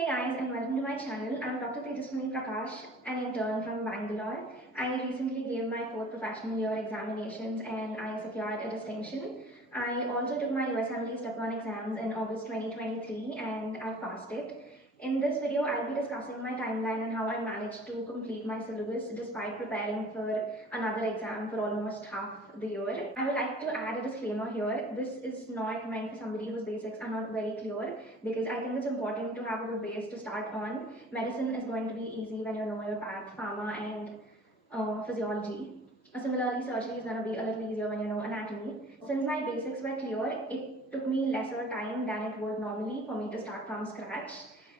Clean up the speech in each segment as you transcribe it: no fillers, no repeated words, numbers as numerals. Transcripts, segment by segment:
Hey guys, and welcome to my channel. I'm Dr. Tejaswini Prakash, an intern from Bangalore. I recently gave my fourth professional year examinations and I secured a distinction. I also took my USMLE Step 1 exams in August 2023 and I passed it. In this video, I'll be discussing my timeline and how I managed to complete my syllabus despite preparing for another exam for almost half the year. I would like to add a disclaimer here. This is not meant for somebody whose basics are not very clear, because I think it's important to have a good base to start on. Medicine is going to be easy when you know your path, pharma and physiology. Similarly, surgery is going to be a little easier when you know anatomy. Since my basics were clear, it took me lesser time than it would normally for me to start from scratch.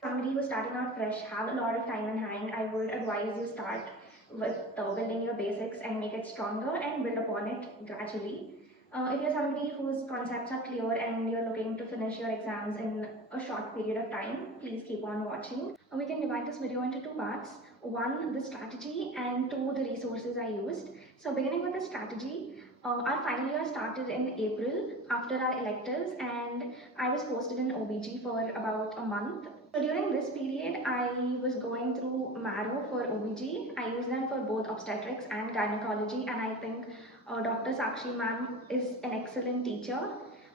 Somebody who's starting out fresh, have a lot of time in hand, I would advise you start with building your basics and make it stronger and build upon it gradually. If you're somebody whose concepts are clear and you're looking to finish your exams in a short period of time, please keep on watching. We can divide this video into two parts. One, the strategy, and two, the resources I used. So beginning with the strategy, our final year started in April after our electives, and I was posted in OBG for about a month. So during this period, I was going through Marrow for OBG. I used them for both obstetrics and gynecology, and I think Dr. Sakshi ma'am is an excellent teacher.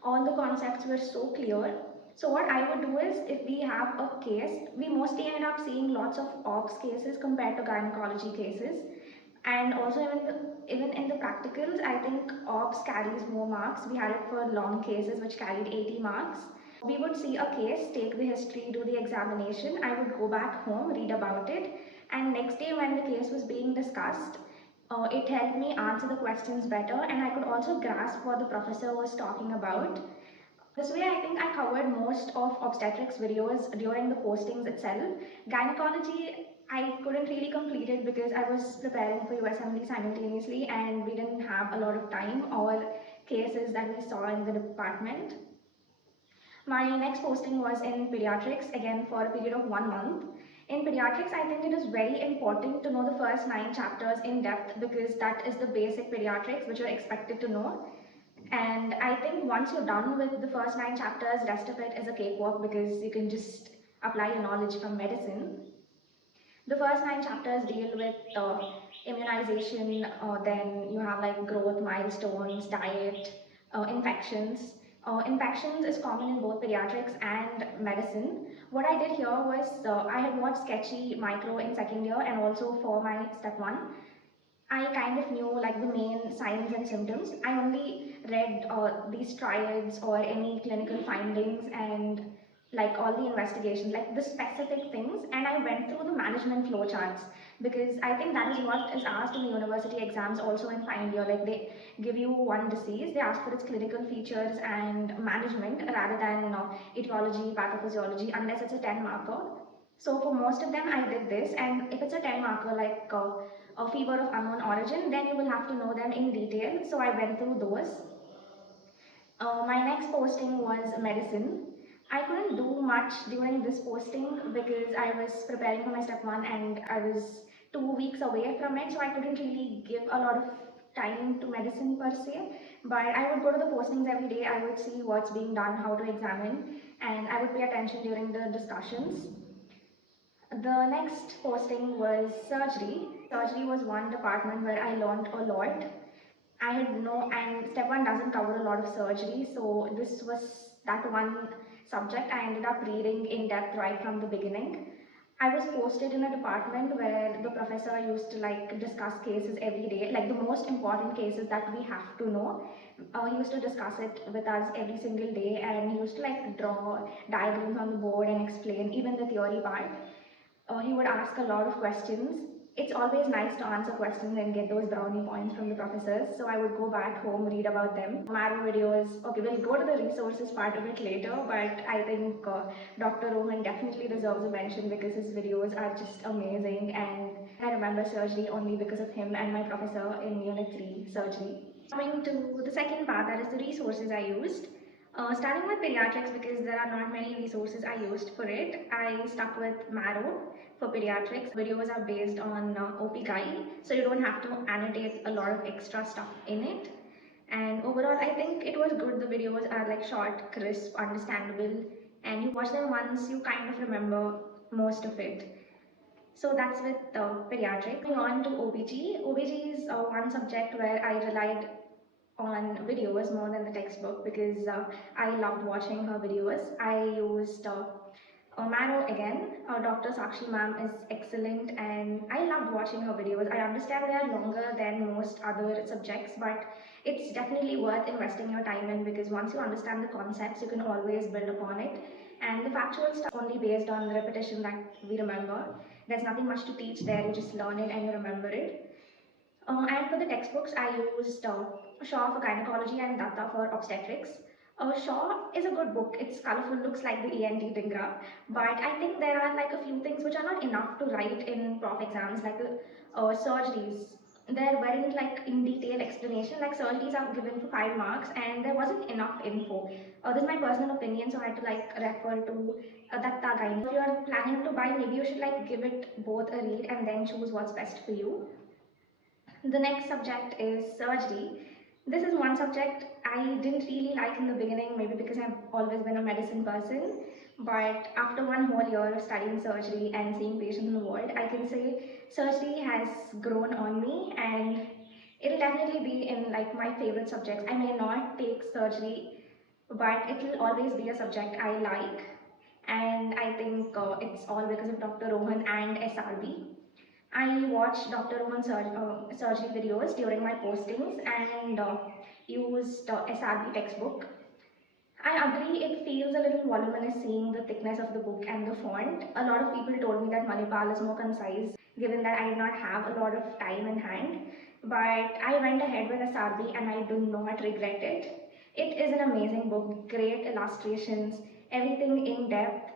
All the concepts were so clear. So what I would do is, if we have a case, we mostly end up seeing lots of obs cases compared to gynecology cases. And also even in the practicals, I think obs carries more marks. We had it for long cases which carried 80 marks. We would see a case, take the history, do the examination. I would go back home, read about it, and next day when the case was being discussed, it helped me answer the questions better, and I could also grasp what the professor was talking about. This way, I think I covered most of obstetrics videos during the postings itself. Gynecology, I couldn't really complete it because I was preparing for USMLE simultaneously and we didn't have a lot of time or cases that we saw in the department. My next posting was in pediatrics, again for a period of 1 month. In pediatrics, I think it is very important to know the first 9 chapters in depth, because that is the basic pediatrics which you're expected to know. And I think once you're done with the first 9 chapters, rest of it is a cakewalk because you can just apply your knowledge from medicine. The first 9 chapters deal with immunization, then you have like growth, milestones, diet, infections. Infections is common in both pediatrics and medicine. What I did here was I had watched Sketchy Micro in second year and also for my step 1. I kind of knew like the main signs and symptoms. I only read these triads or any clinical findings and like all the investigations, like the specific things, and I went through the management flow charts, because I think that is what is asked in the university exams also in final year. Like they give you one disease, they ask for its clinical features and management rather than etiology, pathophysiology, unless it's a 10 marker. So for most of them I did this, and if it's a 10 marker like a fever of unknown origin, then you will have to know them in detail. So I went through those. My next posting was medicine. I couldn't do much during this posting because I was preparing for my step 1 and I was 2 weeks away from it, so I couldn't really give a lot of time to medicine per se. But I would go to the postings every day, I would see what's being done, how to examine, and I would pay attention during the discussions. The next posting was surgery. Surgery was one department where I learned a lot. I had no, and step 1 doesn't cover a lot of surgery, so this was that one subject I ended up reading in depth right from the beginning. I was posted in a department where the professor used to like discuss cases every day, like the most important cases that we have to know. He used to discuss it with us every single day, and he used to like draw diagrams on the board and explain even the theory part. He would ask a lot of questions. It's always nice to answer questions and get those brownie points from the professors. So I would go back home, read about them. Marrow videos. Okay, we'll go to the resources part of it later, but I think Dr. Rohan definitely deserves a mention because his videos are just amazing, and I remember surgery only because of him and my professor in Unit 3 surgery. Coming to the second part, that is the resources I used. Starting with pediatrics, because there are not many resources I used for it, I stuck with Marrow for pediatrics. Videos are based on OP Guide, so you don't have to annotate a lot of extra stuff in it. And overall, I think it was good. The videos are like short, crisp, understandable, and you watch them once, you kind of remember most of it. So that's with pediatrics. Moving on to OBG. OBG is one subject where I relied on videos more than the textbook because I loved watching her videos. I used Mano again. Dr. Sakshi ma'am is excellent and I loved watching her videos. I understand they are longer than most other subjects, but it's definitely worth investing your time in because once you understand the concepts, you can always build upon it. And the factual stuff is only based on the repetition that we remember. There's nothing much to teach there, you just learn it and you remember it. And for the textbooks, I used Shaw for gynecology and Datta for obstetrics. Shaw is a good book. It's colorful, looks like the ENT Dingra. But I think there are like a few things which are not enough to write in prof exams, like the surgeries. There weren't like in detail explanation, like surgeries are given for 5 marks and there wasn't enough info. This is my personal opinion, so I had to like refer to Datta Gyne. If you're planning to buy, maybe you should like give it both a read and then choose what's best for you. The next subject is surgery. This is one subject I didn't really like in the beginning, maybe because I've always been a medicine person. But after one whole year of studying surgery and seeing patients in the ward, I can say surgery has grown on me and it'll definitely be in like my favorite subjects. I may not take surgery, but it will always be a subject I like. And I think it's all because of Dr. Rohan and SRB. I watched Dr. Rohan's surgery videos during my postings and used SRB textbook. I agree it feels a little voluminous seeing the thickness of the book and the font. A lot of people told me that Manipal is more concise given that I did not have a lot of time in hand. But I went ahead with SRB and I do not regret it. It is an amazing book, great illustrations, everything in depth.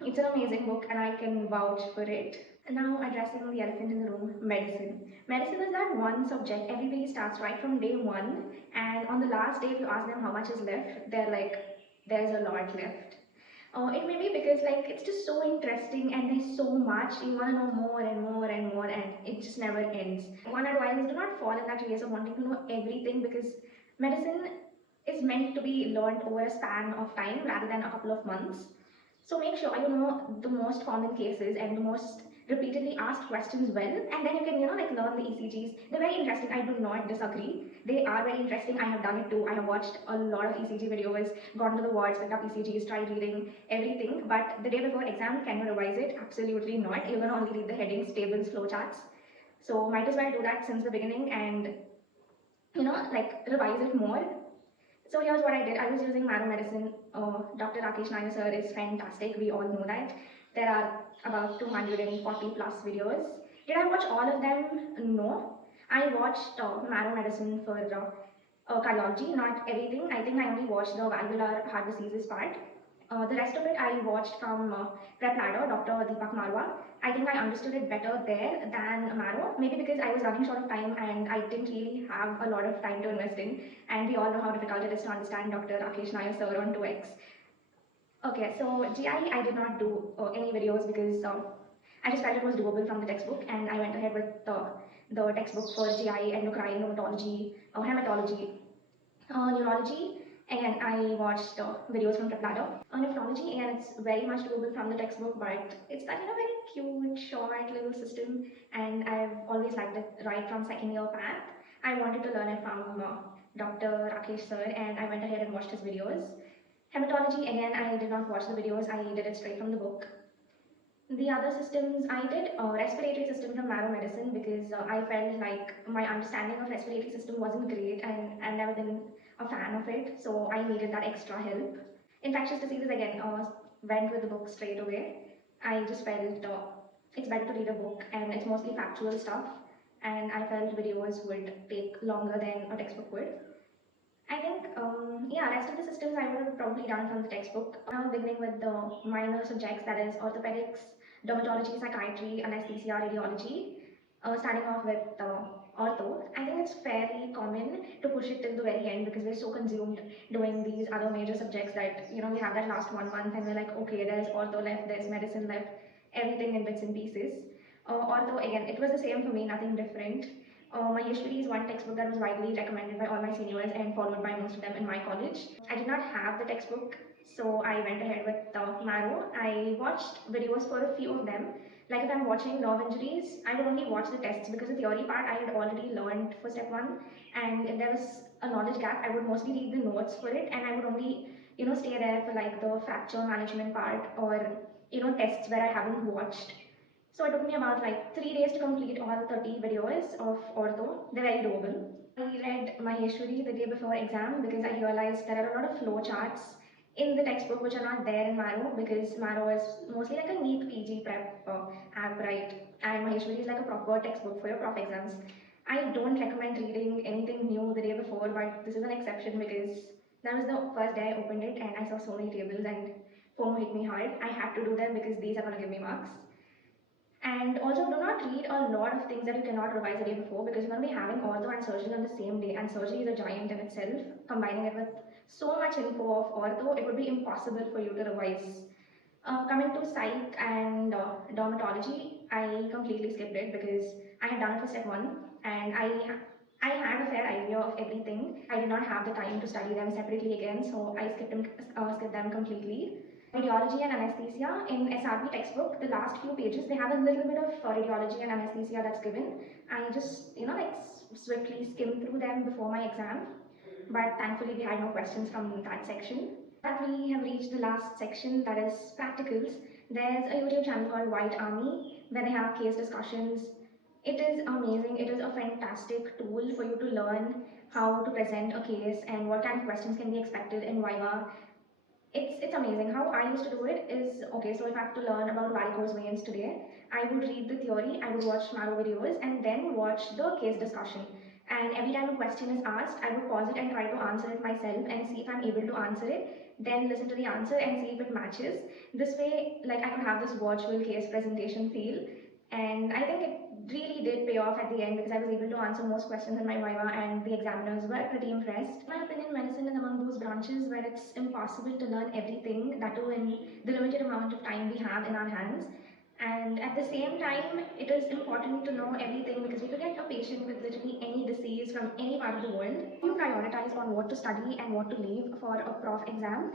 It's an amazing book and I can vouch for it. Now addressing the elephant in the room, medicine. Medicine is that one subject everybody starts right from day one, and on the last day if you ask them how much is left, they're like, there's a lot left. It may be because like it's just so interesting and there's so much, you want to know more and more and more and it just never ends. One advice is do not fall in that race of wanting to know everything because medicine is meant to be learned over a span of time rather than a couple of months. So make sure you know the most common cases and the most repeatedly asked questions well, and then you can like learn the ECGs. They're very interesting. I do not disagree. They are very interesting. I have done it too. I have watched a lot of ECG videos, gone to the wards, picked up ECGs, tried reading everything. But the day before exam, can you revise it? Absolutely not. You're gonna only read the headings, tables, flowcharts. So might as well do that since the beginning and like revise it more. So here's what I did. I was using Mano Medicine. Dr. Rakesh Nair sir is fantastic. We all know that. There are about 240 plus videos. Did I watch all of them? No. I watched Mano Medicine for cardiology, not everything. I think I only watched the valvular heart diseases part. The rest of it I watched from Prep Ladder, Dr. Deepak Marwa. I think I understood it better there than Maro, maybe because I was running short of time and I didn't really have a lot of time to invest in. And we all know how difficult it is to understand Dr. Rakesh Nair sir on 2x. Okay, so GI I did not do any videos because I just felt it was doable from the textbook and I went ahead with the textbook for GI, endocrine, rheumatology, hematology, neurology. Again, I watched videos from Prepladder. On nephrology, again, it's very much doable from the textbook, but it's that very cute, short little system, and I've always liked it right from second year path. I wanted to learn it from Dr. Rakesh sir, and I went ahead and watched his videos. Hematology, again, I did not watch the videos, I did it straight from the book. The other systems, I did respiratory system from Maro Medicine because I felt like my understanding of respiratory system wasn't great and I've never been a fan of it, so I needed that extra help. Infectious diseases, again, went with the book straight away. I just felt it's better to read a book and it's mostly factual stuff, and I felt videos would take longer than a textbook would. I think, yeah, rest of the systems I would have probably done from the textbook. Now beginning with the minor subjects, that is orthopedics, dermatology, psychiatry, anesthesia, radiology. Starting off with ortho, I think it's fairly common to push it till the very end because we're so consumed doing these other major subjects that, we have that last 1 month and we're like, okay, there's ortho left, there's medicine left, everything in bits and pieces. Ortho, again, it was the same for me, nothing different. My Yashwari is one textbook that was widely recommended by all my seniors and followed by most of them in my college. I did not have the textbook So I went ahead with Marrow. I watched videos for a few of them. Like if I'm watching nerve injuries, I would only watch the tests because the theory part I had already learned for step one. And if there was a knowledge gap, I would mostly read the notes for it, and I would only, stay there for like the fracture management part or, tests where I haven't watched. So it took me about like 3 days to complete all 30 videos of ortho. They're very doable. I read Maheshwari the day before exam because I realized there are a lot of flow charts in the textbook which are not there in Marrow, because Marrow is mostly like a NEET PG prep app, right? And Maheshwari is like a proper textbook for your prof exams. I don't recommend reading anything new the day before, but this is an exception because that was the first day I opened it and I saw so many tables and FOMO hit me hard. I had to do them because these are going to give me marks. And also, do not read a lot of things that you cannot revise the day before, because you're going to be having ortho and surgery on the same day, and surgery is a giant in itself. Combining it with so much info of ortho, it would be impossible for you to revise. Coming to psych and dermatology, I completely skipped it because I had done it for step one, and I had a fair idea of everything. I did not have the time to study them separately again, so I skipped them completely. Radiology and anesthesia in SRP textbook, the last few pages, they have a little bit of radiology and anesthesia that's given. I just, swiftly skimmed through them before my exam, but thankfully we had no questions from that section. But we have reached the last section, that is practicals. There's a YouTube channel called White Army where they have case discussions. It is amazing. It is a fantastic tool for you to learn how to present a case and what kind of questions can be expected in Viva. It's amazing. How I used to do it is, okay, so if I have to learn about varicose veins today, I would read the theory, I would watch Marrow videos, and then watch the case discussion. And every time a question is asked, I would pause it and try to answer it myself and see if I'm able to answer it, then listen to the answer and see if it matches. This way, like, I could have this virtual case presentation feel, and I think it really did pay off at the end because I was able to answer most questions in my Viva and the examiners were pretty impressed. In my opinion, medicine is among those branches where it's impossible to learn everything, that too in the limited amount of time we have in our hands. And at the same time, it is important to know everything because we could get a patient with literally any disease from any part of the world. You prioritize on what to study and what to leave for a prof exam.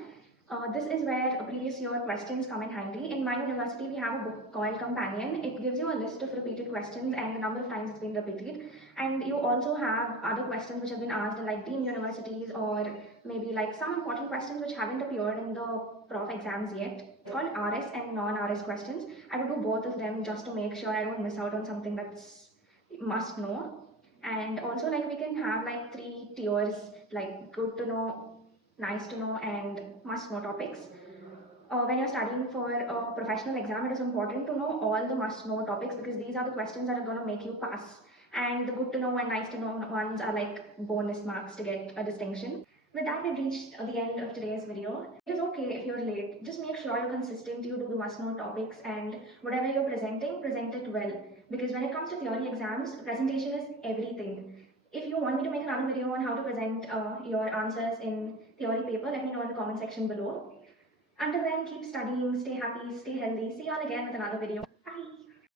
This is where previous year questions come in handy. In my university, we have a book called Companion. It gives you a list of repeated questions and the number of times it's been repeated. And you also have other questions which have been asked in like deemed universities, or maybe like some important questions which haven't appeared in the prof exams yet. It's called RS and non-RS questions. I would do both of them just to make sure I don't miss out on something that's must know. And also, like, we can have like 3 tiers, like good to know, nice to know, and must know topics. When you're studying for a professional exam, it is important to know all the must know topics because these are the questions that are going to make you pass. And the good to know and nice to know ones are like bonus marks to get a distinction. With that, we've reached the end of today's video. It is okay if you're late. Just make sure you're consistent, you do the must know topics, and whatever you're presenting, present it well. Because when it comes to theory exams, presentation is everything. If you want me to make another video on how to present your answers in theory paper, let me know in the comment section below. Until then, keep studying, stay happy, stay healthy. See you all again with another video.